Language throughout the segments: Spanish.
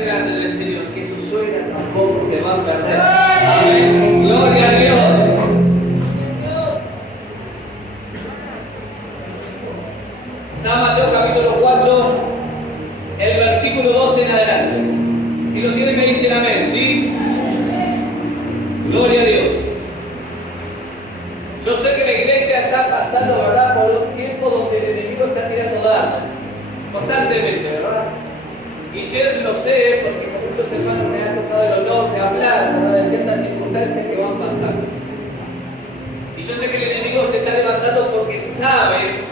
delante del Señor, que su suegra tampoco se va a perder. Amén. Gloria a Dios. San Mateo capítulo 4, el versículo 12 en adelante. Si lo tienen me dicen amén, ¿sí? Gloria a Dios. Yo sé que la iglesia está pasando, ¿verdad?, por un tiempo donde el enemigo está tirando dados constantemente, ¿verdad? Y yo lo sé porque con muchos hermanos me han tocado el honor de hablar, ¿verdad?, de ciertas circunstancias que van pasando. Y yo sé que el enemigo se está levantando porque sabe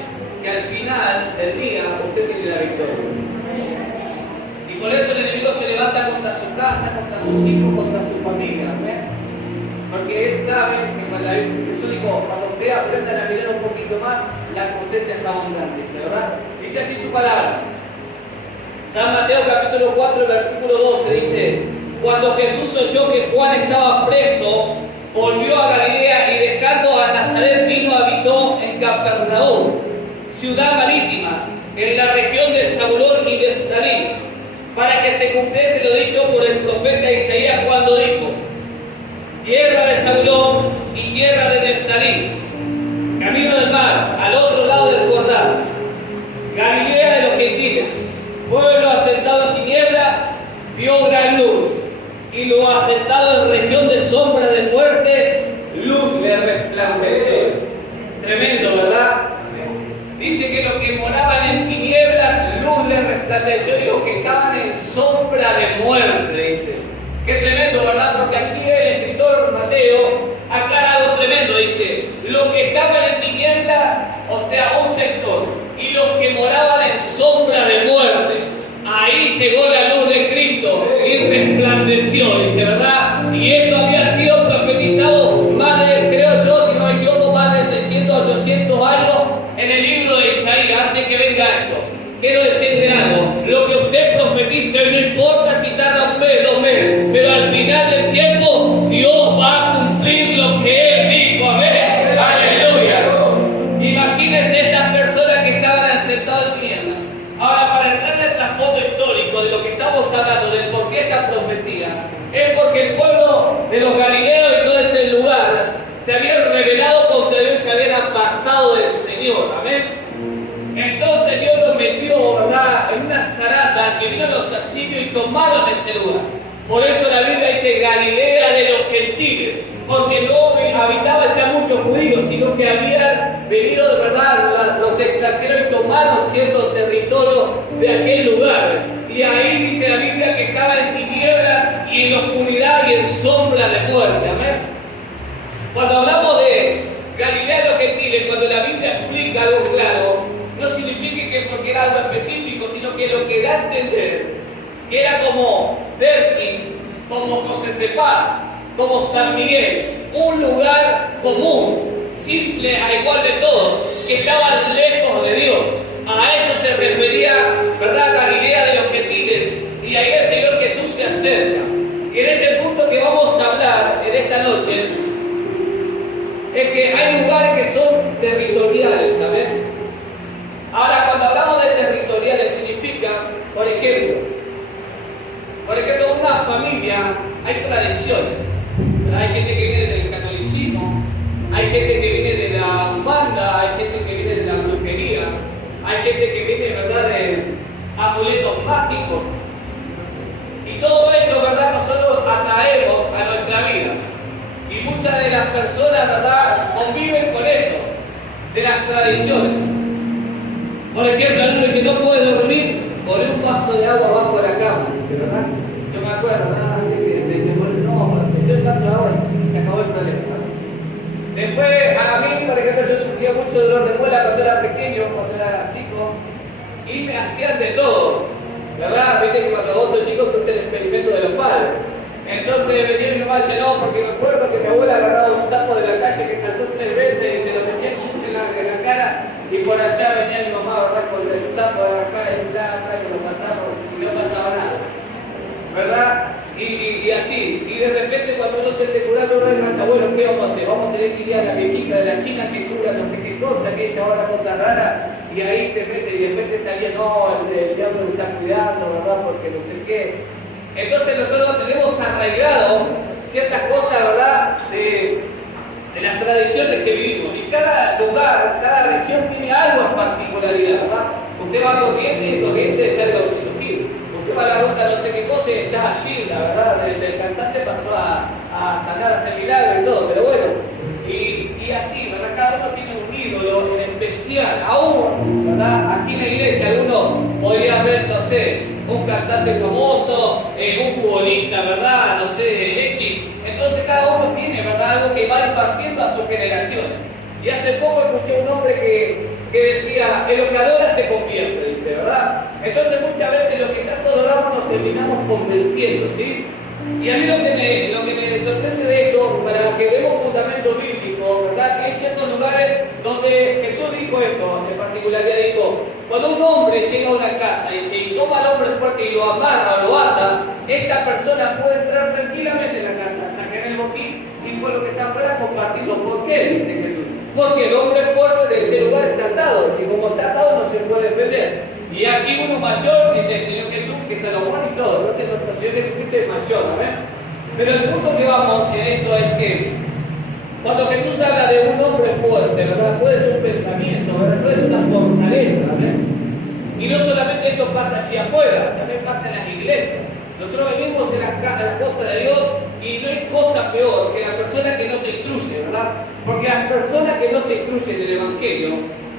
que al final del día usted tiene la victoria. Y por eso el enemigo se levanta contra su casa, contra sus hijos, contra su familia. ¿Ven? Porque él sabe que cuando usted aprenda a mirar un poquito más, la cosecha es abundante, ¿verdad? Dice así su palabra. San Mateo capítulo 4, versículo 12 dice: cuando Jesús oyó que Juan estaba preso, volvió a Galilea y dejando a Nazaret vino, habitó en Capernaum, ciudad marítima, en la región de Zabulón y de Neftalí, para que se cumpliese lo dicho por el profeta Isaías cuando dijo: tierra de Zabulón y tierra de Neftalí, camino del mar, al otro lado del Jordán, Galilea de los gentiles, pueblo asentado en tiniebla, vio gran luz, y lo asentado en región de sombra de muerte, luz le resplandeció. Tremendo, ¿verdad? Dice que los que moraban en tinieblas, luz les resplandeció, y los que estaban en sombra de muerte, dice. Qué tremendo, ¿verdad? Porque aquí el escritor Mateo aclara algo tremendo, dice: los que estaban en tinieblas, o sea, un sector, y los que moraban en sombra de muerte, ahí llegó la luz de Cristo y resplandeció, dice, ¿verdad? Y esto había sido profetizado más de, creo yo, si no me equivoco, más de 600, 800 años en el libro de Isaías, antes que venga esto. Quiero decirle algo: lo que usted profetice, no importa si tarda un mes, 2 meses, pero al final del tiempo Dios va a cumplir lo que Él dijo. Amén. Aleluya. Imagínense estas personas que estaban sentadas en tinieblas. Ahora, para entrar en el trasfondo histórico de lo que estamos hablando, del por qué esta profecía, es porque el pueblo de los Galileos y todo ese lugar se habían rebelado contra Dios y se habían apartado del Señor. Amén. Entonces Dios los metió, ¿verdad?, en una zarata, que vino los asirios y tomaron ese lugar. Por eso la Biblia dice Galilea de los gentiles, porque no habitaba ya muchos judíos, sino que habían venido, de verdad, los extranjeros y tomaron ciertos territorios de aquel lugar. Y ahí dice la Biblia que estaba en tinieblas y en oscuridad y en sombra de muerte. Amén. Cuando hablamos de Galilea de los gentiles, cuando la Biblia explica algo claro, no significa que porque era algo específico, sino que lo que da a entender que era como Derqui, como José Cepaz, como San Miguel, un lugar común, simple, a igual de todos, que estaban lejos de Dios. A eso se refería, ¿verdad?, Galilea de los gentiles. Y ahí el Señor Jesús se acerca. Y en este punto que vamos a hablar en esta noche, es que hay lugares que son territoriales, ¿sabes? Ahora, cuando hablamos de territoriales, significa, por ejemplo, una familia, hay tradiciones. Hay gente que viene del catolicismo, hay gente que viene de la umbanda, hay gente que viene de la brujería, hay gente que viene, ¿verdad?, de amuletos mágicos. Y todo esto, ¿verdad?, nosotros atraemos a nuestra vida. Y muchas de las personas, ¿verdad?, conviven con eso, de las tradiciones. Por ejemplo, alguien que no puede dormir, pone un vaso de agua abajo de la cama, dice, ¿verdad? Yo me acuerdo, antes que me dice, bueno, no, metió el vaso de agua y se acabó el problema. Después, a mí, por ejemplo, yo sufría mucho dolor de muela cuando era pequeño, cuando era chico, y me hacían de todo, ¿verdad? Viste que cuando vos sos chico sos el experimento de los padres. Entonces venía mi mamá y dice, no, porque me acuerdo que mi abuela agarraba un sapo de la calle que saltó 3 veces y se lo metía en la cara. Y por allá venía mi mamá, ¿verdad?, con el sapo de la cara y que lo pasamos y no pasaba nada, ¿verdad? Y así, y de repente cuando uno se te cura, uno regresa, bueno, ¿qué vamos a hacer? Vamos a tener que ir a la viejita de la esquina que cura no sé qué cosa, que ella ahora cosa rara, y ahí te mete, y de repente salía, no, el diablo me está cuidando, ¿verdad?, porque no sé qué. Entonces nosotros tenemos arraigado ciertas cosas, ¿verdad?, de las tradiciones que vivimos. Y cada lugar, cada región tiene algo en particularidad, ¿verdad? Usted va a Corrientes está el Gauchito Gil. Usted va a la ruta no sé qué cosa y está allí, la verdad, desde el cantante pasó a sanar, a hacer milagro y todo, pero bueno. Y así, ¿verdad? Cada uno tiene un ídolo en especial, aún, ¿verdad? Aquí en la iglesia algunos podrían ver, no sé, un cantante famoso, un futbolista, ¿verdad? No sé, X. Entonces cada uno tiene, ¿verdad?, algo que va impartiendo a sus generaciones. Y hace poco escuché un hombre que decía, en lo que adoras te convierte, dice, ¿verdad? Entonces muchas veces lo que tanto adoramos nos terminamos convirtiendo, ¿sí? Y a mí lo que me sorprende de esto, para lo que vemos fundamento bíblico, ¿verdad?, que hay ciertos lugares donde Jesús dijo esto, en particularidad dijo, cuando un hombre llega a una casa y se toma al hombre fuerte y lo amarra o lo ata, esta persona puede entrar tranquilamente en la casa, sacar el botín y con lo que está afuera compartirlo. ¿Por qué? Dice Jesús. Porque el hombre fuerte de ese lugar es tratado, si como tratado no se puede defender. Y aquí uno mayor, dice el Señor Jesús, que se lo pone y todo, entonces nuestro Señor Jesucristo es mayor, ¿verdad? Pero el punto que vamos en esto es que cuando Jesús habla de un hombre fuerte, ¿verdad?, puede ser un pensamiento, ¿verdad?, puede ser una fortaleza, ¿verdad? Y no solamente esto pasa allí afuera, también pasa en las iglesias. Nosotros venimos en las cosas de Dios y no hay cosa peor que la persona que no se instruye, ¿verdad? Porque la persona que no se instruye en el Evangelio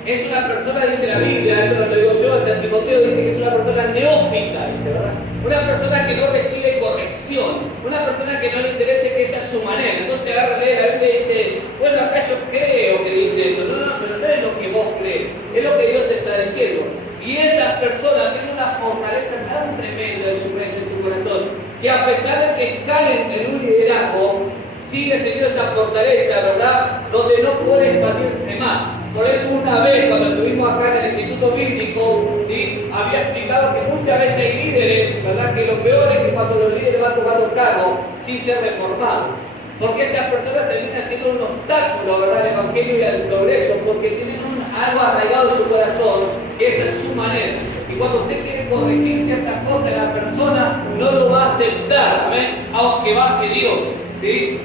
es una persona, dice la Biblia, esto lo digo yo, el Timoteo dice que es una persona neófita, dice, ¿verdad? Una persona que no recibe corrección, una persona que no le interese que esa es su manera. Entonces agarra la Biblia y dice, bueno, acá yo creo que dice esto. No, pero no es lo que vos crees, es lo que Dios está diciendo. Y esa persona tiene una fortaleza tan tremenda en su mente, en su corazón, que a pesar de que caen en un liderazgo, sigue teniendo esa fortaleza, ¿verdad?, donde no puede expandirse más. Por eso una vez, cuando estuvimos acá en el Instituto Bíblico, ¿sí?, había explicado que muchas veces hay líderes, ¿verdad?, que lo peor es que cuando los líderes van tomando cargo sin ser reformados. Porque esas personas terminan siendo un obstáculo, ¿verdad?, al Evangelio y al progreso, porque tienen algo arraigado en su corazón, que esa es su manera. Y cuando usted quiere corregir ciertas cosas, la persona no lo va a aceptar, ¿amén?, aunque baje Dios, ¿sí?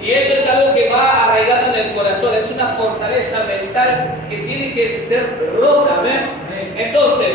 Y eso es algo que va arraigando en el corazón, es una fortaleza mental que tiene que ser rota, ¿amén? Entonces,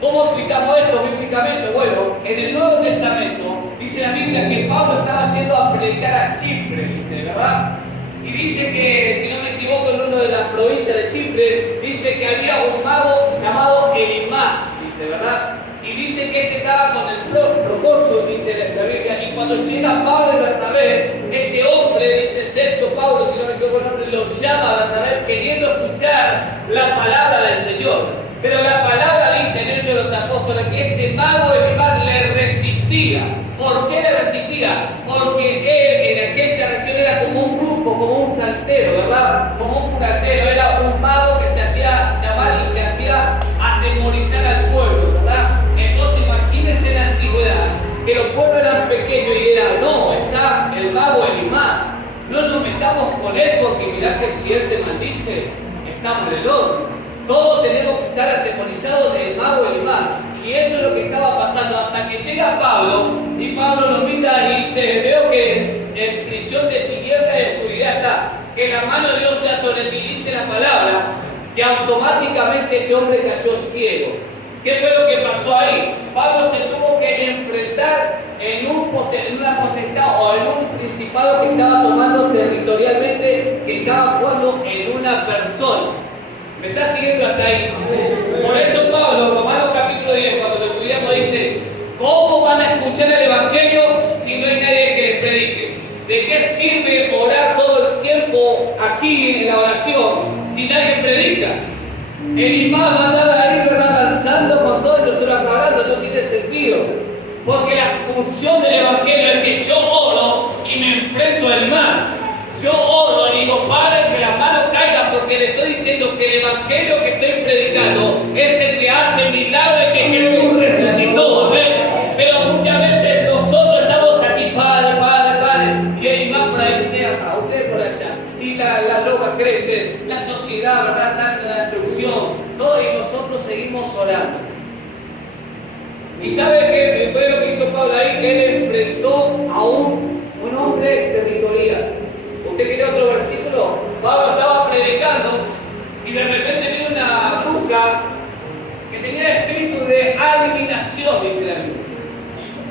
¿cómo explicamos esto bíblicamente? Bueno, en el Nuevo Testamento dice la Biblia que Pablo estaba yendo a predicar a Chipre, dice, ¿verdad? Y dice que, si no me equivoco, en una de las provincias de Chipre, dice que había un mago llamado Elimás, dice, ¿verdad? Y dice que este estaba con el procónsul, dice la Biblia, y cuando llega Pablo y Bernabé, este hombre, dice Sergio Pablo, si no me equivoco el nombre, lo llama a Bernabé queriendo escuchar la palabra del Señor. Pero la palabra dice en Hechos de los Apóstoles que este mago Elimás le resistía. ¿Por qué le resistía? Porque él en aquella región era como un grupo, como un santero, ¿verdad? Como un curatero, era un mago que se hacía llamar y se hacía atemorizar al pueblo, ¿verdad? Entonces imagínense en la antigüedad que los pueblos eran pequeños y era, no, está el mago Elimás, no nos metamos con él porque mirá que si él te maldice, estamos en el horno. Todos tenemos que estar atemorizados del mago Elimás. Y eso es lo que estaba pasando hasta que llega Pablo y Pablo lo mira y dice, veo que en prisión de tinieblas y oscuridad está, que la mano de Dios sea sobre ti, dice la palabra, que automáticamente este hombre cayó ciego. ¿Qué fue lo que pasó ahí? Pablo se tuvo que enfrentar en una potestad o en un principado que estaba tomando territorialmente, que estaba actuando en una persona. ¿Me está siguiendo hasta ahí? Por eso Pablo, Romanos capítulo 10, cuando lo estudiamos, dice, ¿cómo van a escuchar el Evangelio si no hay nadie que les predique? ¿De qué sirve orar todo el tiempo aquí en la oración si nadie predica? Elimás va a andar ahí, ¿verdad?, danzando con todo y nosotros hablando, no tiene sentido. Porque la función del Evangelio es que yo oro y me enfrento al mal. Yo oro y digo, Padre, que las manos caigan, porque le estoy diciendo que el Evangelio que estoy predicando es el que hace milagros y que Jesús resucitó. ¿Ven? Pero muchas veces nosotros estamos aquí, Padre, Padre, Padre, y hay más por ahí, usted acá, usted por allá. Y la loba crece, la sociedad, ¿verdad?, está en la destrucción, todo, y nosotros seguimos orando. ¿Y sabe qué fue lo que hizo Pablo? Pablo ahí que él enfrentó a un hombre territorial. ¿Usted quiere otro versículo? Pablo estaba predicando y de repente vino una bruja que tenía espíritu de adivinación, dice la Biblia.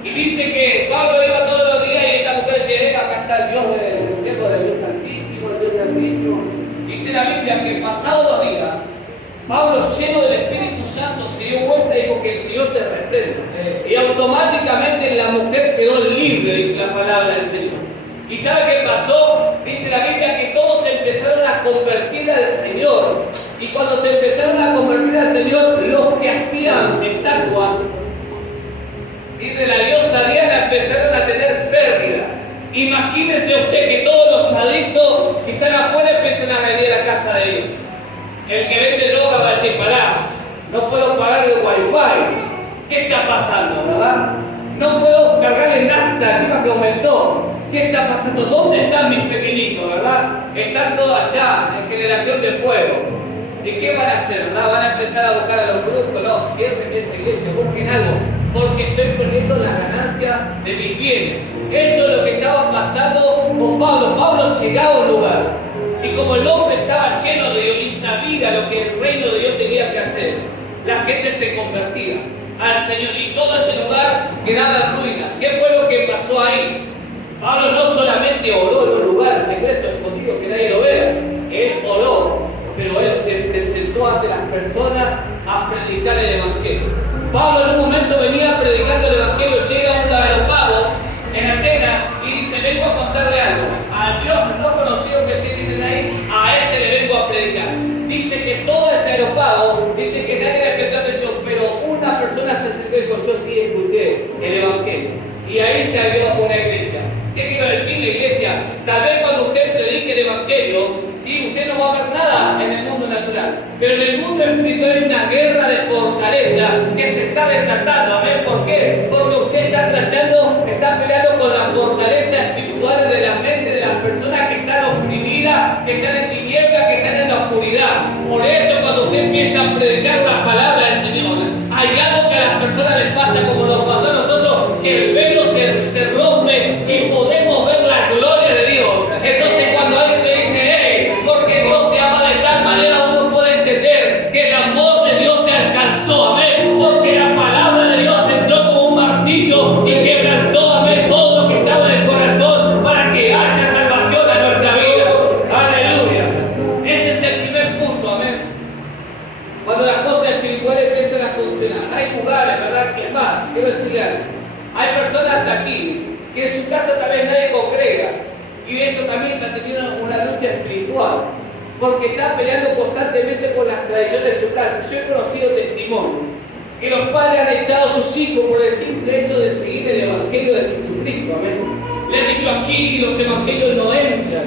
Y dice que Pablo iba todos los días y esta mujer llega, acá está el Dios del cielo, del Dios Santísimo, el Dios Santísimo. Dice la Biblia que pasados los días, Pablo, lleno del Espíritu Santo, se dio vuelta y dijo que el Señor te reprenda. Y automáticamente la mujer quedó libre, dice la palabra del Señor. ¿Y sabe qué pasó? Dice la Biblia que todos se empezaron a convertir al Señor. Y cuando se empezaron a convertir al Señor, los que hacían estatuas de la diosa Diana empezaron a tener pérdida. Imagínense usted que todos los adictos que están afuera empiezan a venir a la casa de ellos. El que vende droga va a decir, pará, no puedo pagar el wifi. ¿Qué está pasando, verdad? No puedo cargarle nafta, encima que aumentó. ¿Qué está pasando? ¿Dónde están mis pequeñitos, verdad? Están todos allá, en generación de fuego. ¿Y qué van a hacer, verdad? ¿Van a empezar a buscar a los brujos? No, cierren esa iglesia, busquen algo, porque estoy perdiendo la ganancia de mis bienes. Eso es lo que estaba pasando con Pablo. Pablo llegaba a un lugar, y como el hombre estaba lleno de Dios y sabía lo que el reino de Dios tenía que hacer, la gente se convertía al Señor, y todo ese lugar quedaba en ruina. ¿Qué fue lo que pasó ahí? Pablo no solamente oró en un lugar secreto, escondido, que nadie lo vea. Él oró, pero él se presentó ante las personas a predicar el Evangelio. Pablo en un momento venía predicando el Evangelio, llega a un aeropago en Atenas y dice, vengo a contarle algo. Al Dios no conocido que tienen ahí, a ese le vengo a predicar. Dice que todo ese aeropago, dice que nadie le prestó atención, pero una persona se acercó y dijo, yo sí escuché el Evangelio. Y ahí se abrió una iglesia. ¿Qué quiero decirle, iglesia? Tal vez cuando usted predique el Evangelio, sí, usted no va a ver nada en el mundo natural, pero en el mundo espiritual hay una guerra de fortaleza que se está desatando. ¿Amén? ¿Por qué? Porque usted está está peleando con las fortalezas espirituales de la mente de las personas que están oprimidas, que están en tinieblas, que están en la oscuridad. Por eso cuando usted empieza a predicar la palabra del Señor, hay algo que a las personas les pasa como nos pasó a nosotros, que el velo se rompe y podemos ver la gloria de Dios. Entonces cuando alguien te dice, hey, porque Dios te ama de tal manera, uno puede entender que el amor de Dios te alcanzó, amén, porque la palabra de Dios entró como un martillo y quebrantó, amén, todo lo que estaba en el corazón para que haya salvación a nuestra vida. Aleluya. Ese es el primer punto, amén. Cuando las cosas espirituales empiezan a funcionar, hay lugares, ¿verdad? Que es más, quiero decirle algo. Hay personas aquí que en su casa tal vez nadie congrega, y eso también está teniendo una lucha espiritual, porque está peleando constantemente con las tradiciones de su casa. Yo he conocido testimonios que los padres han echado a sus hijos por el simple hecho de seguir el Evangelio de Jesucristo. Amén. Le han dicho, aquí los evangelios no entran,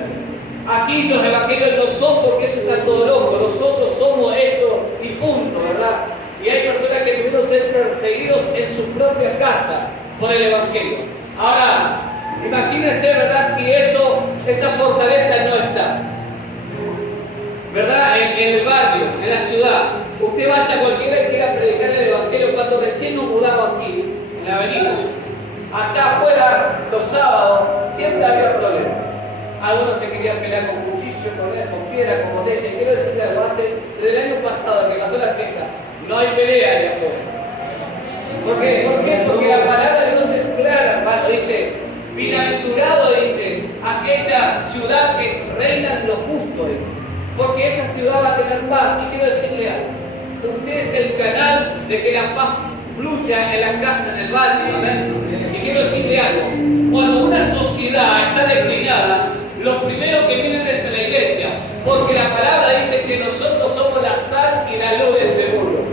aquí los evangelios no son, porque eso está todo loco, nosotros somos esto y punto, ¿verdad? Y hay personas que tuvieron que ser perseguidos en su propia casa por el Evangelio. Ahora, imagínense, ¿verdad? Si esa fortaleza no está, ¿verdad? En el barrio, en la ciudad, usted vaya a cualquiera y quiera predicar el Evangelio. Cuando recién nos mudamos aquí, en la avenida, acá afuera, los sábados, siempre había problemas. Algunos se querían pelear con cuchillo, con piedra, con botella. Y quiero decirle algo, desde el año pasado, que pasó la fiesta, no hay pelea ahí afuera. ¿Por qué? Porque la palabra de Dios es clara, hermano. Dice, bienaventurado, dice, aquella ciudad que reinan los justos, dice, porque esa ciudad va a tener paz. Y quiero decirle algo, usted es el canal de que la paz fluya en la casa, en el barrio, ¿amén? Y quiero decirle algo, cuando una sociedad está declinada, lo primero que vienen es en la iglesia, porque la palabra dice que nosotros somos la sal y la luz de este mundo.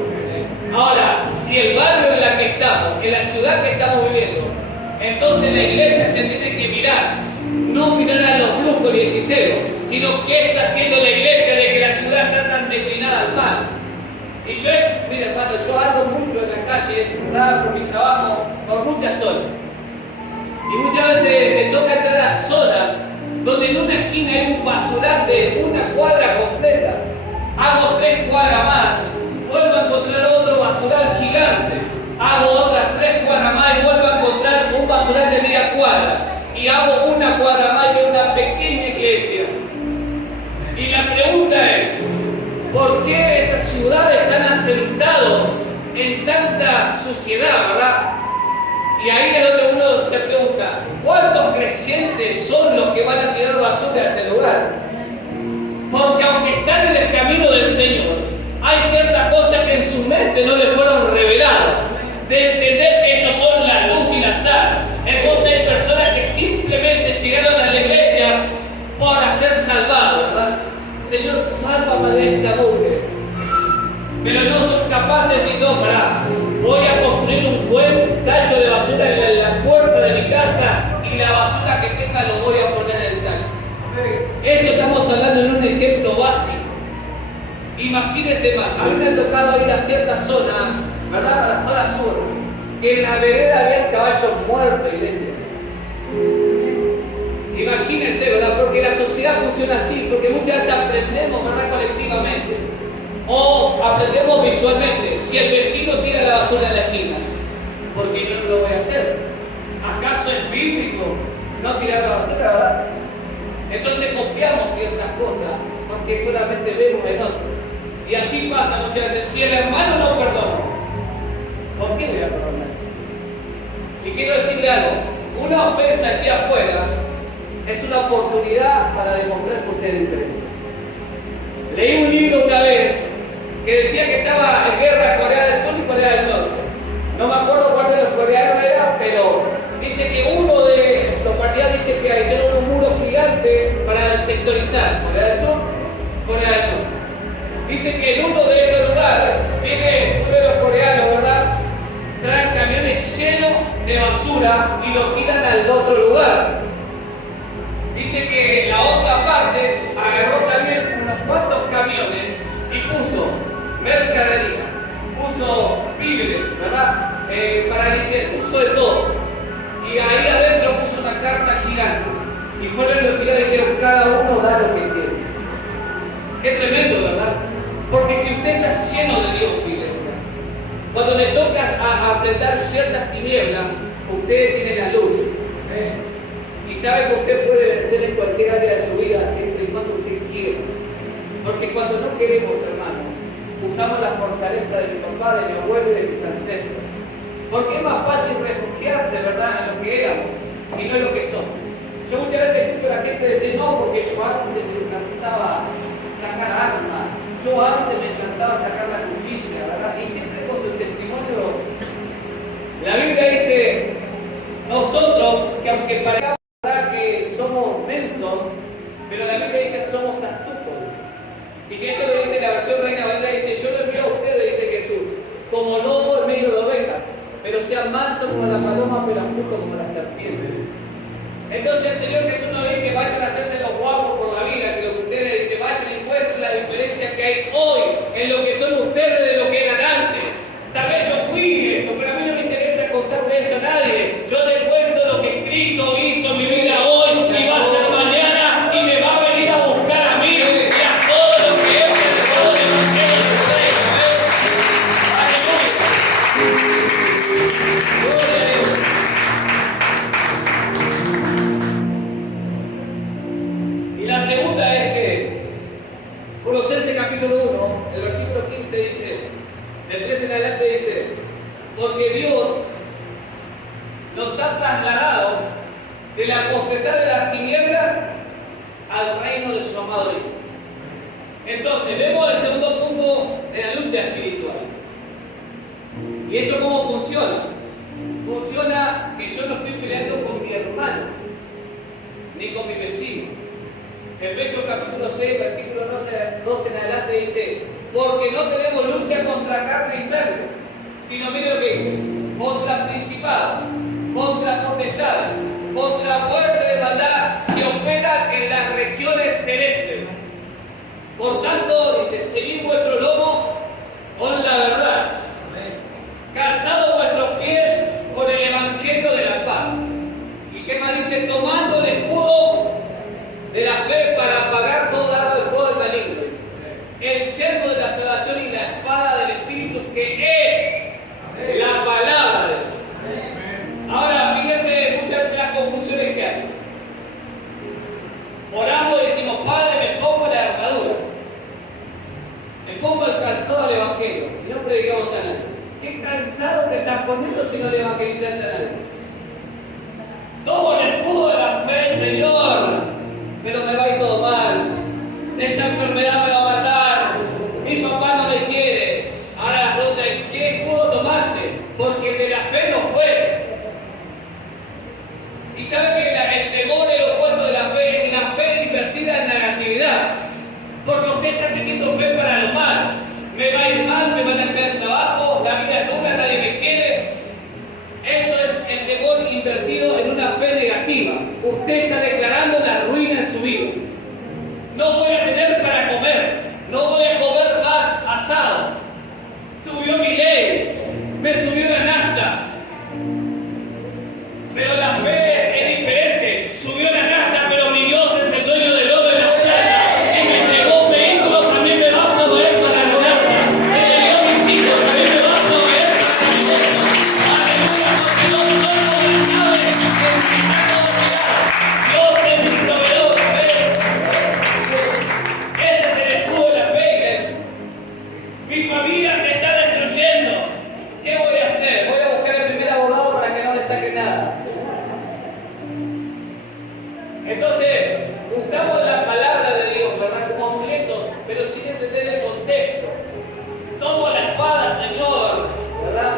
Ahora, si el barrio en la que estamos, en la ciudad que estamos viviendo, entonces la iglesia se tiene que mirar, no mirar a los brujos ni hechiceros, sino qué está haciendo la iglesia de que la ciudad está tan declinada al mal. Y yo, mira hermano, yo ando mucho en la calle, por mi trabajo, por muchas zonas. Y muchas veces me toca entrar a zonas donde en una esquina hay un basural de una cuadra completa. Hago 3 cuadras más, vuelvo a encontrar otro basural gigante. Hago otras 3 cuadras más y vuelvo a encontrar y hago una cuadra más de una pequeña iglesia. Y la pregunta es, ¿por qué esas ciudades están asentadas en tanta suciedad, verdad? Y ahí es donde uno se pregunta, ¿cuántos creyentes son los que van a tirar basura a ese lugar? Porque aunque están en el camino del Señor, hay ciertas cosas que en su mente no les fueron reveladas, de entender que ellos son la luz y la sal. Entonces hay personas que simplemente llegaron a la iglesia para ser salvados, ¿verdad? Señor, sálvame de esta mugre. Pero no son capaces y no, voy a construir un buen tacho de basura en la puerta de mi casa y la basura que tenga lo voy a poner en el tacho. Eso estamos hablando en un ejemplo básico. Imagínense más, a mí me ha tocado ir a cierta zona, ¿verdad? A la zona sur, que en la vereda había caballos muertos, iglesia. Imagínense, ¿verdad? Porque la sociedad funciona así, porque muchas veces aprendemos, ¿verdad? Colectivamente. O aprendemos visualmente. Si el vecino tira la basura en la esquina, porque yo no lo voy a hacer. ¿Acaso es bíblico no tirar la basura, verdad? Entonces copiamos ciertas cosas porque solamente vemos en otro. Y así pasa muchas veces. Si el hermano no perdona, ¿por qué voy a perdonar? Y quiero decirle algo. Una ofensa allí afuera es una oportunidad para demostrar que usted es diferente. Leí un libro una vez que decía que estaba en guerra Corea del Sur y Corea del Norte. No me acuerdo cuál de los coreanos era, pero dice que uno de los partidos dice que hicieron un muro gigante para sectorizar Corea del Sur, Corea del Norte. Dice que en uno de estos lugares viene uno de los coreanos, ¿verdad? Traen camiones llenos de basura y los tiran al otro lugar. Dice que la otra parte agarró también unos cuantos camiones y puso mercadería, puso víveres, ¿verdad? Para limpiar, puso de todo. Y ahí adentro puso una carta gigante. Y fueron los que le dijeron, cada uno da lo que quiere. Qué tremendo, ¿verdad? Porque si usted está lleno de Dios, iglesia, cuando le toca a enfrentar ciertas tinieblas, usted tiene la luz. Y sabe que usted puede vencer en cualquier área de su vida, siempre y cuando usted quiera. Porque cuando no queremos, hermanos, usamos la fortaleza de mi papá, de mi abuelo y de mis ancestros. Porque es más fácil refugiarse, ¿verdad?, en lo que éramos y no en lo que somos. Yo muchas veces escucho a la gente decir, no, porque yo antes me encantaba sacar armas, yo antes me encantaba sacar la cuchilla, ¿verdad? Y siempre con su testimonio. La Biblia dice, nosotros, que aunque parezcamos que somos mensos, pero la Biblia dice, somos astutos. Y que esto lo dice la versión Reina Valera, dice, yo lo envío a ustedes, dice Jesús, como lobo en medio de ovejas, pero sean mansos como la paloma, pero astutos como la serpiente. Entonces el Señor Jesús nos dice, vayan a hacerse los guapos por la vida, que lo que ustedes dicen, vayan y encuentren la diferencia que hay hoy en lo que son ustedes de lo que eran antes. Tal vez yo fui esto, pero a mí no me interesa contarle eso a nadie. Yo les cuento lo que Cristo hizo en mi vida hoy y va a ser mañana y me va a venir a buscar a mí y a todo lo que es de todo el Evangelio de ustedes. Aleluya. Gloria a Dios. Y la segunda es que Colosenses capítulo 1, el versículo 15 dice, del 13 en adelante dice, porque Dios nos ha trasladado de la potestad de las tinieblas al reino de su amado Hijo. Entonces, vemos el segundo punto de la lucha espiritual. ¿Y esto cómo funciona? Funciona que yo no estoy peleando con mi hermano, ni con mi vecino. Efesios capítulo 6, versículo 12 en adelante dice, porque no tenemos lucha contra carne y sangre, sino mire lo que dice, contra principados, contra potestades, contra fuerzas de maldad que operan en las regiones celestes. Por tanto, dice, seguid vuestro lomo con la verdad, calzados vuestros pies con el evangelio de la paz. ¿Y qué más dice? Tomando el escudo de la fe para apagar todo dardo de fuego del maligno. El yermo de la salvación y la espada del Espíritu, que es cansado te estás poniendo si no le evangelizaste a nadie? Tomo el escudo de la fe, Señor, pero me va a ir todo mal. Esta enfermedad me va a matar. Mi papá no me quiere. Ahora la pregunta es, ¿qué escudo tomaste? Porque de la fe no fue. Y sabe que el temor es lo opuesto de la fe, es la fe invertida en negatividad. Porque usted está teniendo fe para lo malo. Me va a ir mal, me van a echar el trabajo, la vida es dura, nadie me quiere. Eso es el temor invertido en una fe negativa. Usted está declarando la ruina en su vida. No voy a tener para comer, no voy a comer más asado. Subió mi ley, me subió la nafta. Pero la fe es diferente. Subió la nafta, pero mi Dios es el dueño del oro y la plata. Si me entregó un vehículo, también me va a proveer para la nafta. Si me dio mis hijos, también me va a proveer para mi negocio. Aleluya, porque no solo las naves Dios es mi proveedor. Ese es el escudo de la fe, iglesia. Mi familia se está destruyendo. ¿Qué voy a hacer? Voy a buscar el primer abogado para que no le saque nada. Entonces, usamos la palabra de Dios, ¿verdad? Como amuletos, pero sin entender el contexto. Tomo la espada, Señor, ¿verdad?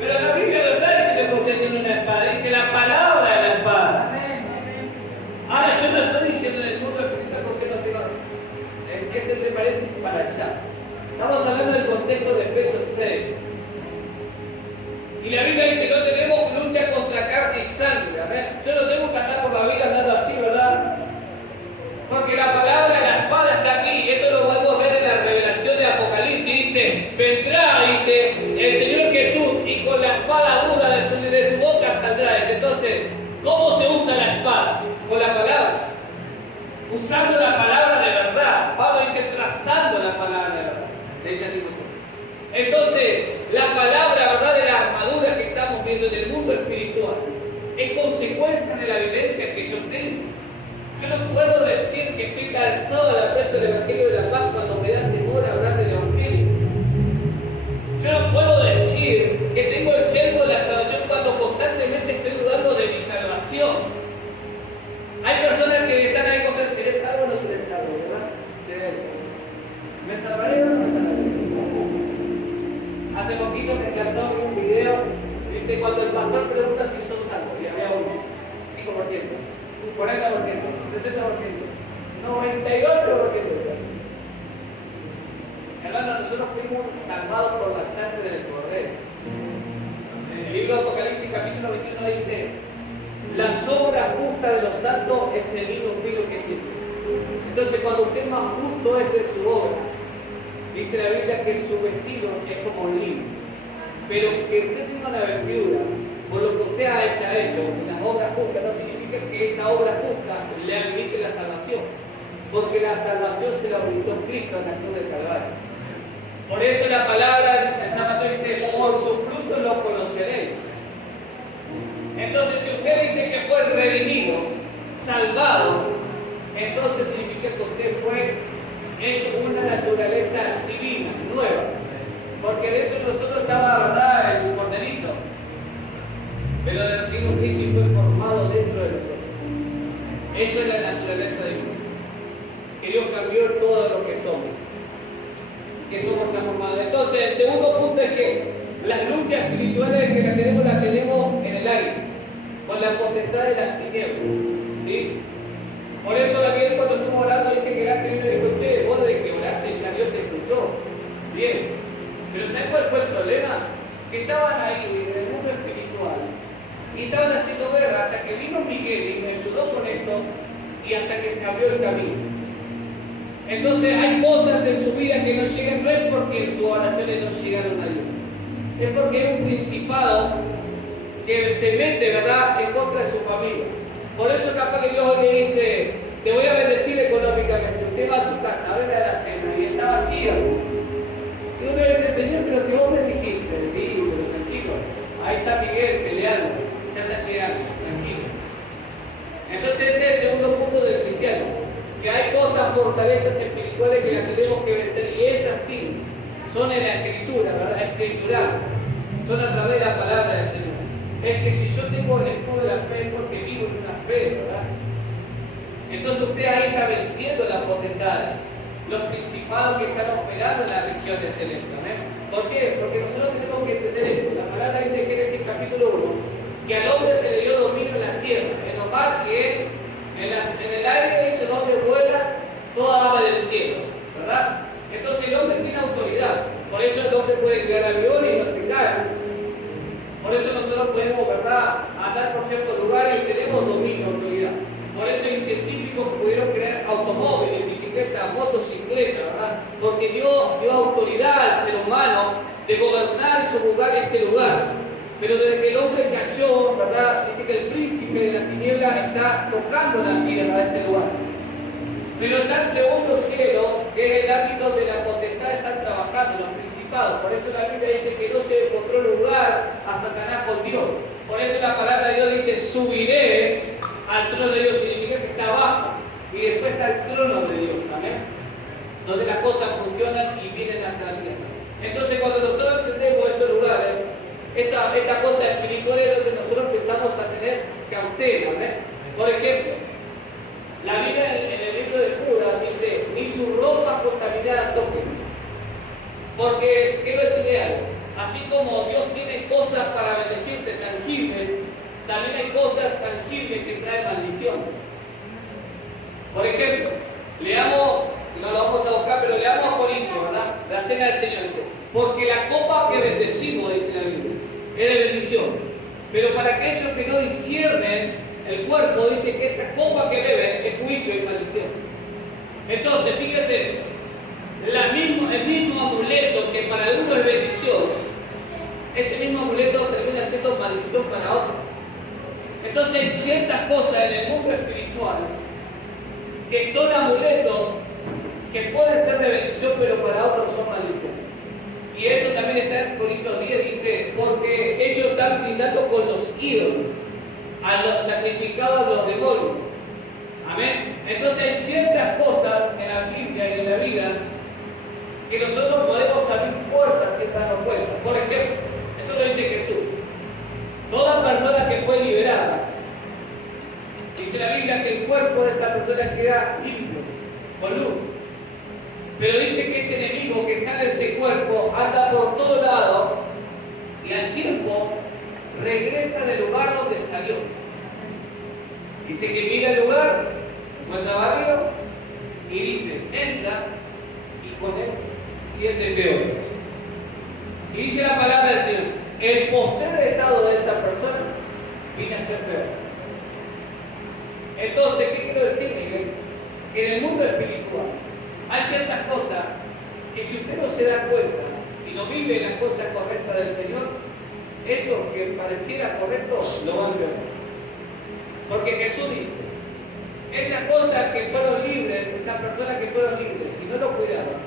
Pero la Biblia, ¿verdad? Dice que usted tiene una espada. Dice la palabra de la espada. Ahora, yo no estoy diciendo en el mundo espiritual porque no tengo. Es entre paréntesis para allá. Estamos hablando del contexto de Efesios 6. Y la Biblia dice, no tenemos lucha contra carne y sangre. Amén. Yo no tengo que andar por la vida andando así, ¿verdad? Porque la palabra de la espada está aquí. Esto lo podemos ver en la revelación de Apocalipsis. Dice, vendrá, dice el Señor Jesús, y con la espada aguda de su boca saldrá. Dice, entonces, ¿cómo se usa la espada? Con la palabra. Usando la palabra de verdad. Pablo dice, trazando la palabra de verdad. Le dice a Timoteo. Entonces, la palabra, ¿verdad?, de la armadura que estamos viendo en el mundo espiritual es consecuencia de la vivencia que yo tengo. Yo no puedo decir que estoy cansado de la puerta del Evangelio de la Paz cuando me da temor hablar del Evangelio. Yo no puedo decir que tengo el yermo de la salvación cuando constantemente estoy dudando de mi salvación. Hay personas que están ahí con ¿seré salvo o no seré salvo? ¿Verdad? ¿Me salvaré o no me salvaré? Hace poquito me encantó un video, dice cuando el pastor pregunta si sos salvo, y había un 5%, 40%, 60%, 98%. Hermano, nosotros fuimos salvados por la sangre del Cordero. En el libro de Apocalipsis capítulo 21 dice, la obra justa de los santos es el mismo filo que tiene. Entonces cuando usted es más justo es en su obra. Dice la Biblia que su vestido es como un lino. Pero que usted tenga una vestidura, por lo que usted haya hecho, las obras justas, no significa que esa obra justa le habilite la salvación. Porque la salvación se la habilitó Cristo en la cruz del Calvario. Por eso la palabra en San Mateo dice, por sus frutos los conoceréis. Entonces, si usted dice que fue redimido, salvado, entonces significa que usted fue hecho una naturaleza divina, nueva. Porque dentro de nosotros estaba, ¿verdad?, el corderito. Pero el antiguo Cristo fue formado dentro de nosotros. Eso es la naturaleza divina. Que Dios cambió todo lo que somos. Que somos transformados. Entonces, el segundo punto es que las luchas espirituales que las tenemos en el aire, con la potestad de las tinieblas. ¿Sí? Por eso David cuando estuvo orando dice que el ángel vino y dijo, che, vos desde que oraste ya Dios te escuchó. Bien. Pero ¿sabes cuál fue el problema? Que estaban ahí en el mundo espiritual y estaban haciendo guerra hasta que vino Miguel y me ayudó con esto y hasta que se abrió el camino. Entonces hay cosas en su vida que no llegan, no es porque en sus oraciones no llegaron a Dios. Es porque hay un principado que se mete, ¿verdad?, en contra de su familia. Por eso capaz que Dios hoy le dice, te voy a bendecir económicamente, usted va a su casa, a ver a la cena, y está vacía. Y uno le dice, Señor, pero si vos me dijiste, sí, pero tranquilo, ahí está Miguel peleando, ya está llegando, tranquilo. Entonces ese es el segundo punto del cristiano, que hay cosas, fortalezas espirituales que las tenemos que vencer, y es así, son en la escritura, ¿verdad? Es que escritural, son a través de la palabra del Señor. Es que si yo tengo el escudo de la fe, es porque vivo en una fe, ¿verdad? Entonces usted ahí está venciendo las potestades, los principados que están operando en las regiones celestes. ¿Por qué? Porque nosotros tenemos que entender esto. La palabra dice en Génesis capítulo 1 que al hombre se le dio dominio en la tierra, en lo mal que en el aire dice el hombre vuela toda ave del cielo, ¿verdad? Entonces el hombre tiene autoridad, por eso el hombre puede crear aviones y no se cae. Por eso nosotros podemos, ¿verdad?, andar por ciertos lugares y tenemos dominio, autoridad. Por eso hay científicos que pudieron crear automóviles, bicicletas, motocicletas, ¿verdad? Porque dio autoridad al ser humano de gobernar y subjugar este lugar. Pero desde que el hombre cayó, ¿verdad?, dice que el príncipe de la tiniebla está tocando la tierra de este lugar. Pero está el segundo cielo, que es el ámbito de la potestad, están trabajando los principados. Por eso la Biblia dice que no se encontró lugar a Satanás con Dios. Por eso la palabra de Dios dice, subiré al trono de Dios, significa que está abajo. Y después está el trono de Dios, amén. Donde las cosas funcionan y vienen hasta la tierra. Entonces cuando nosotros entendemos estos lugares, esta cosa espiritual es donde nosotros empezamos a tener cautela, amén. Por ejemplo, la Biblia en el libro de Judas dice, ni su ropa contaminada toquen. Porque, quiero decirle algo, así como Dios tiene cosas para bendecirte tangibles, también hay cosas tangibles que traen maldición. Por ejemplo, leamos, no lo vamos a buscar, pero leamos a Corintios, ¿verdad? La cena del Señor dice, porque la copa que bendecimos, dice la Biblia, es de bendición. Pero para aquellos que no disciernen el cuerpo, dice que esa copa que beben es juicio y maldición. Entonces, fíjese, el mismo amuleto que para uno es bendición, ese mismo amuleto termina siendo maldición para otro. Entonces hay ciertas cosas en el mundo espiritual que son amuletos que pueden ser de bendición, pero para otros son maldición. Y eso también está en Corintios 10, dice, porque ellos están brindando con los ídolos, a los sacrificados a los demonios. Amén. Entonces hay ciertas cosas en la Biblia y en la vida que nosotros podemos abrir puertas sin darnos cuenta. Por ejemplo, esto lo dice Jesús. Toda persona que fue liberada, dice la Biblia que el cuerpo de esa persona queda limpio, con luz. Pero dice que este enemigo que sale de ese cuerpo anda por todo lado y al tiempo regresa del lugar donde salió. Dice que mira el lugar, encuentra barrio y dice, entra y con él 7 peores. Y dice la palabra del Señor, el postrer estado de esa persona viene a ser peor. Entonces, ¿qué quiero decirle, iglesia? Que en el mundo espiritual hay ciertas cosas que si usted no se da cuenta y no vive las cosas correctas del Señor, eso que pareciera correcto lo va a empeorar. Porque Jesús dice, esas cosas que fueron libres, esas personas que fueron libres y no lo cuidaron,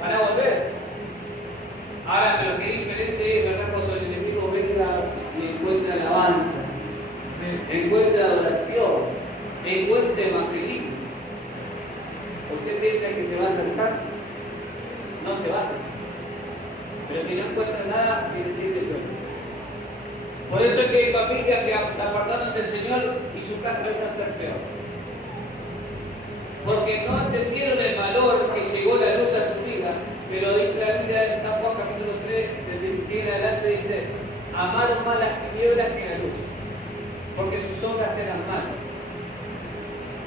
van a volver. Ahora, pero qué diferente es, ¿verdad? Cuando el enemigo venga y encuentra alabanza, encuentra adoración, encuentra evangelismo. ¿Usted piensa que se va a acercar? No se va a acercar. Pero si no encuentra nada, quiere decir que no. Por eso es que hay familias que se apartaron del Señor y su casa va a ser peor. Porque no entendieron el valor que llegó la luz a su vida. Pero dice la Biblia en San Juan capítulo 3, del 16 en adelante, dice, amaron más las tinieblas que la luz, porque sus obras eran malas.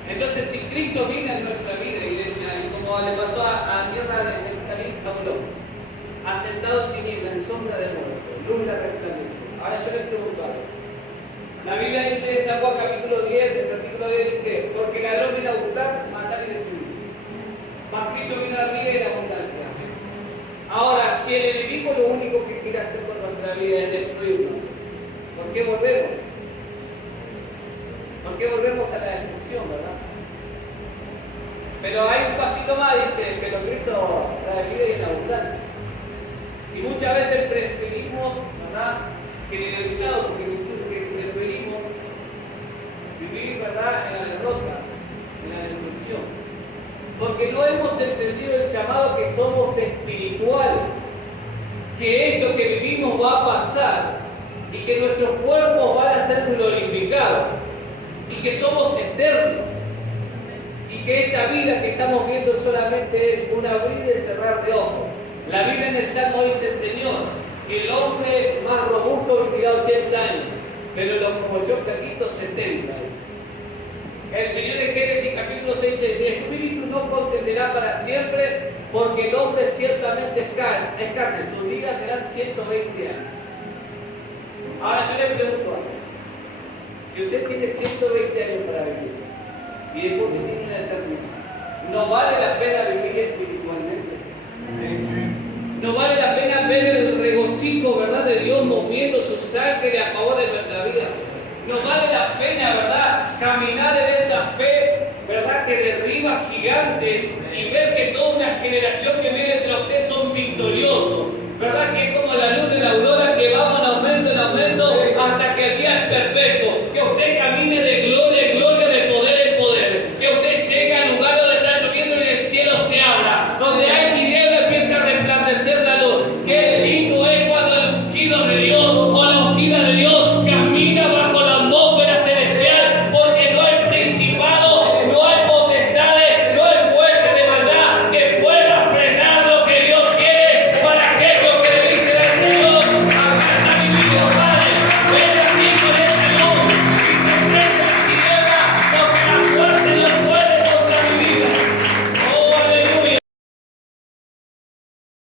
Entonces, si Cristo viene a nuestra vida, iglesia, y como le pasó a tierra de Talín Saulón, asentado en tinieblas, en sombra de muerte, luz la resplandece. Ahora yo les pregunto algo. La Biblia dice en San Juan capítulo 10, el versículo 10 dice, porque el ladrón viene a buscar, matar y destruir. Mas Cristo viene a la vida y la abundancia. Ahora, si el enemigo lo único que quiere hacer con nuestra vida es destruirnos, ¿por qué volvemos? ¿Por qué volvemos a la destrucción, verdad? Pero hay un pasito más, dice, pero Cristo trae vida y en abundancia. Y muchas veces preferimos, ¿verdad?, generalizado, porque incluso que preferimos vivir, ¿verdad?, en la derrota, en la destrucción. Porque no hemos entendido el llamado que somos espirituales. que esto que vivimos va a pasar y que nuestros cuerpos van a ser glorificados y que somos eternos y que esta vida que estamos viendo solamente es un abrir y cerrar de ojos. La Biblia en el Salmo dice, Señor, que el hombre más robusto vivirá 80 años, pero los como yo, Caquito, 70. El Señor en Génesis capítulo 6 dice, el espíritu no contenderá para siempre, porque el hombre ciertamente es carne, sus días serán 120 años. Ahora yo le pregunto algo. Si usted tiene 120 años para vivir y después que tiene una eternidad, ¿no vale la pena vivir espiritualmente? ¿No vale la pena ver el regocijo, verdad, de Dios moviendo su sangre a favor de nuestra vida? ¿No vale la pena, verdad, caminar en esa fe, verdad, que derriba gigantes y ver que toda una generación que viene entre ustedes son victoriosos, verdad,